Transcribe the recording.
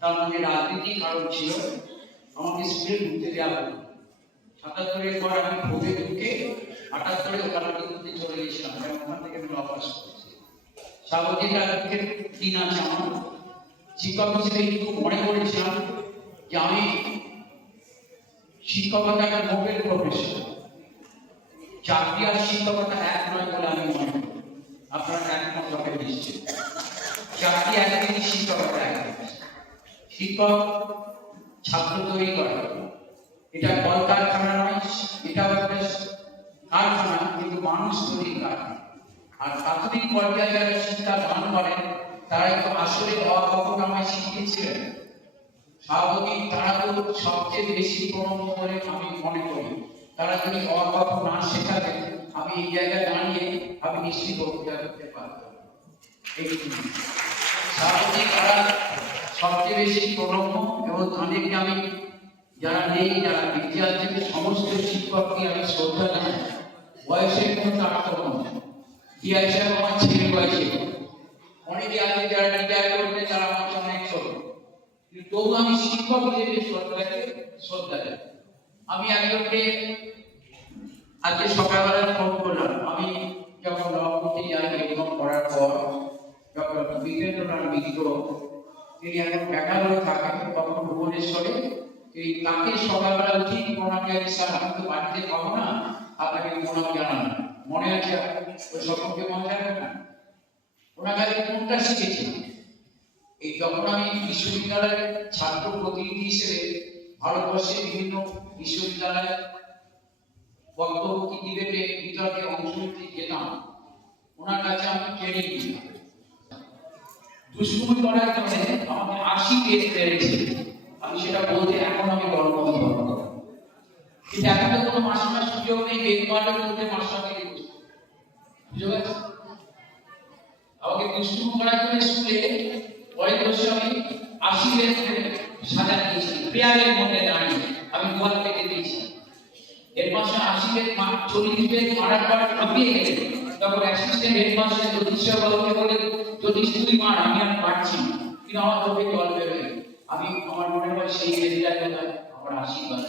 তার মধ্যে রাজনীতি কারণ ছিল। আমাকে স্কুলে ঢুকতে দেওয়া হলো। ৭৭-এর পর আমি ভোগে ঢুকে ৭৮-এ ওকালতি করতে চলে গেছিলাম, ওখান থেকে আমি অভ্যাস করেছি। স্বাভাবিক রাজনীতির দিন আছে আমার। শিক্ষক হিসেবে একটু মনে করেছিলাম যে আমি শিক্ষকতা একটা নোবেল প্রফেশন, চাকরি আর শিক্ষকতা এক নয় বলে আমি মনে করি। আপনারা একমত হবে নিশ্চয়। চাকরি একদিনই, শিক্ষকতা একদিন। শিক্ষক ছাত্র তৈরি করে, এটা কলকারখানা নয়, এটাও একটা কারখানা, কিন্তু মানুষ তৈরি কারখানা। আর প্রাথমিক পর্যায়ে যারা শিক্ষা দান করেন তারাই তো আসলে অকপনামায় শিখিয়েছিলেন। স্বাভাবিক তারা তো সবচেয়ে বেশি প্রণম্য বলে আমি মনে করি। তারা যদি অকপ না শেখাতেন আমি এই জায়গায় দাঁড়িয়ে আমি নিশ্চিত বক্তৃতা করতে পারতাম। স্বাভাবিক তারা সবচেয়ে বেশি প্রণম্য, এবং তাদেরকে আমি যারা নেই, যারা বিদ্যালয় থেকে সমস্ত শিক্ষককে আমি শ্রদ্ধা জানাই। বয়সের কোনো তারতম্য নেই। ডিআই সাহেব আমার ছেলে বয়সে, অনেকে আছে যারা রিটায়ার করতে তারা আমার অনেক ছোট, কিন্তু তবু আমি শিক্ষক হিসেবে শ্রদ্ধা জানাই। আমি একজনকে আজকে সকালবেলা ফোন করলাম। আমি যখন লখনৌতে যাই এরকম করার পর, যখন বিকেন্দ্রনাথ মিত্র তিনি এখন ব্যাঙ্গালোরে থাকেন, তখন ভুবনেশ্বরে, তিনি তাকে সকালবেলা উঠি ওনাকে, স্যার আমি তো বাড়িতে পাবো না, আপনাকে প্রণাম জানান। মনে আছে ওই সম্পর্কে মনে রাখবেন না? ওনার কাছে কোনটা শিখেছিলাম? এই যখন আমি বিশ্ববিদ্যালয়ের ছাত্র প্রতিনিধি হিসেবে ভারতবর্ষের বিভিন্ন বিশ্ববিদ্যালয়ে বক্তব্য ডিবেটে বিতর্কে অংশ নিতে যেতাম, ওনার কাছে আমি ট্রেনিং নিতাম। দুষ্কর্ম করার জন্য আমাকে ৮০ পেজ পেরেছে। আমি সেটা বলতে এখন আমি গর্ব অনুভব করি। কিন্তু এখন তো কোনো মাস্টার সুযোগ নেই, বেদমালের মধ্যে মাস্টারকে বুঝতে সুযোগ আছে। আমাকে দুষ্কর্ম করার জন্য স্কুলে পরে বসে আমি ৮০ পেজ সাজা দিয়েছি, পেয়ারের মধ্যে দাঁড়িয়ে আমি গোয়াল থেকে দিয়েছি। হেডমাস্টার ৮০ পেজ ৪০ পেজ মারার পর কাঁপিয়ে গেছে। তখন অ্যাসিস্ট্যান্ট হেডমাস্টার জ্যোতিষা বাবুকে বলে, জ্যোতিষ তুই মার, আমি আর পারছি না। কিন্তু আমার চোখে জল বেরোয়। আমি আমার মনে হয় সেই রেজাল্ট আমার আশীর্বাদ।